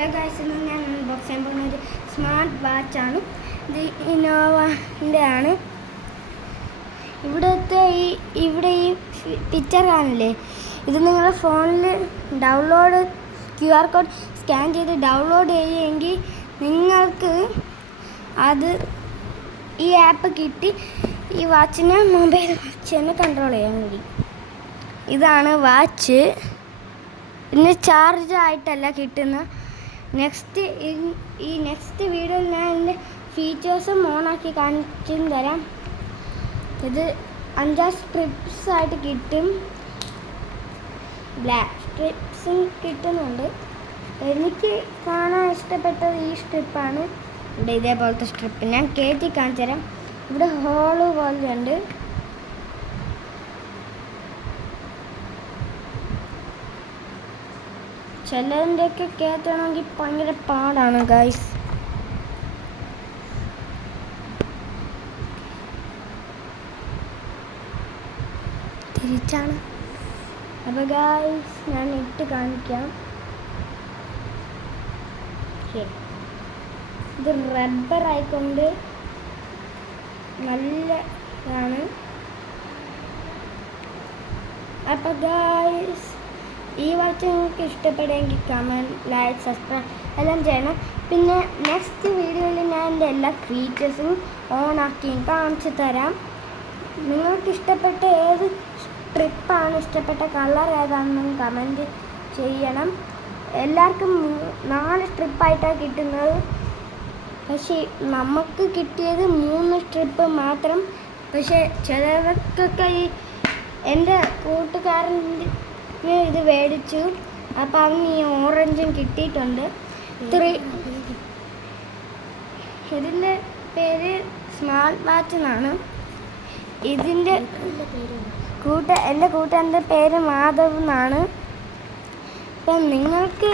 ഇന്ന് ഞാൻ അൺബോക്സ് ചെയ്യാൻ പോകുന്ന ഒരു സ്മാർട്ട് വാച്ചാണ്. ഇത് ഇന്നോവൻ്റെ ആണ്. ഇവിടെ ഈ പിക്ചർ കാണില്ലേ, ഇത് നിങ്ങളുടെ ഫോണിൽ ഡൗൺലോഡ് QR കോഡ് സ്കാൻ ചെയ്ത് ഡൗൺലോഡ് ചെയ്യുമെങ്കിൽ നിങ്ങൾക്ക് അത് ഈ ആപ്പ് കിട്ടി ഈ വാച്ചിനെ മൊബൈൽ വാച്ച് തന്നെ കൺട്രോൾ ചെയ്യാൻ കഴിയും. ഇതാണ് വാച്ച്. പിന്നെ ചാർജ് ആയിട്ടല്ല കിട്ടുന്ന. നെക്സ്റ്റ് വീഡിയോയിൽ ഞാൻ എൻ്റെ ഫീച്ചേഴ്സും ഓണാക്കി കാണിച്ചും തരാം. ഇത് 5 സ്ട്രിപ്സ് ആയിട്ട് കിട്ടും. ബ്ലാക്ക് സ്ട്രിപ്സും കിട്ടുന്നുണ്ട്. എനിക്ക് കാണാൻ ഇഷ്ടപ്പെട്ടത് ഈ സ്ട്രിപ്പാണ്. ഇവിടെ ഇതേപോലത്തെ സ്ട്രിപ്പ് ഞാൻ കയറ്റി കാണിച്ചു തരാം. ഇവിടെ ഹോള് പോലെയുണ്ട്. ചിലതിൻ്റെയൊക്കെ കയറ്റണമെങ്കിൽ ഭയങ്കര പാടാണ് ഗൈസ്. തിരിച്ചാണ്. അപ്പോൾ ഗൈസ് ഞാൻ ഇട്ട് കാണിക്കാം. ഇത് റബ്ബർ ആയിക്കൊണ്ട് നല്ലതാണ്. അപ്പോൾ ഗൈസ് ഈ വാച്ച് നിങ്ങൾക്ക് ഇഷ്ടപ്പെടുമെങ്കിൽ കമൻറ്റ്, ലൈക്ക്, സബ്സ്ക്രൈബ് എല്ലാം ചെയ്യണം. പിന്നെ നെക്സ്റ്റ് വീഡിയോയിൽ ഞാൻ എൻ്റെ എല്ലാ ഫീച്ചേഴ്സും ഓണാക്കി കാണിച്ചു തരാം. നിങ്ങൾക്ക് ഇഷ്ടപ്പെട്ട ഏത് സ്ട്രിപ്പാണ്, ഇഷ്ടപ്പെട്ട കളർ ഏതാണെന്നും കമൻറ്റ് ചെയ്യണം. എല്ലാവർക്കും 4 സ്ട്രിപ്പായിട്ടാണ് കിട്ടുന്നത്. പക്ഷേ നമുക്ക് കിട്ടിയത് 3 സ്ട്രിപ്പ് മാത്രം. പക്ഷേ ചിലവർക്കൊക്കെ എൻ്റെ കൂട്ടുകാരൻ്റെ ഇത് മേടിച്ചു. അപ്പോൾ അവന് ഈ ഓറഞ്ചും കിട്ടിയിട്ടുണ്ട്. ഇതിൻ്റെ പേര് സ്മാർട്ട് വാച്ച് എന്നാണ്. ഇതിൻ്റെ എൻ്റെ കൂട്ടുകാരൻ്റെ പേര് മാധവ് എന്നാണ്. അപ്പം നിങ്ങൾക്ക്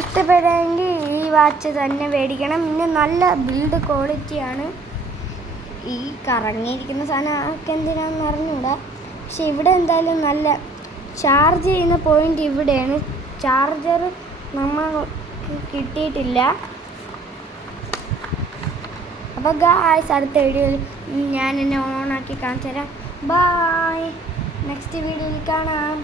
ഇഷ്ടപ്പെടുമെങ്കിൽ ഈ വാച്ച് തന്നെ മേടിക്കണം. പിന്നെ നല്ല ബിൽഡ് ക്വാളിറ്റിയാണ്. ഈ കറങ്ങിയിരിക്കുന്ന സാധനം ആർക്ക് എന്തിനാണെന്ന് അറിഞ്ഞൂടാ. പക്ഷെ ഇവിടെ എന്തായാലും നല്ല ചാർജ് ചെയ്യുന്ന പോയിന്റ് ഇവിടെയാണ്. ചാർജർ നമുക്ക് കിട്ടിയിട്ടില്ല. അപ്പോൾ ഗായ്സ് അടുത്ത വീഡിയോയിൽ ഞാൻ എന്നെ ഓണാക്കി കാണിച്ചു തരാം. ബൈ. നെക്സ്റ്റ് വീഡിയോയിൽ കാണാം.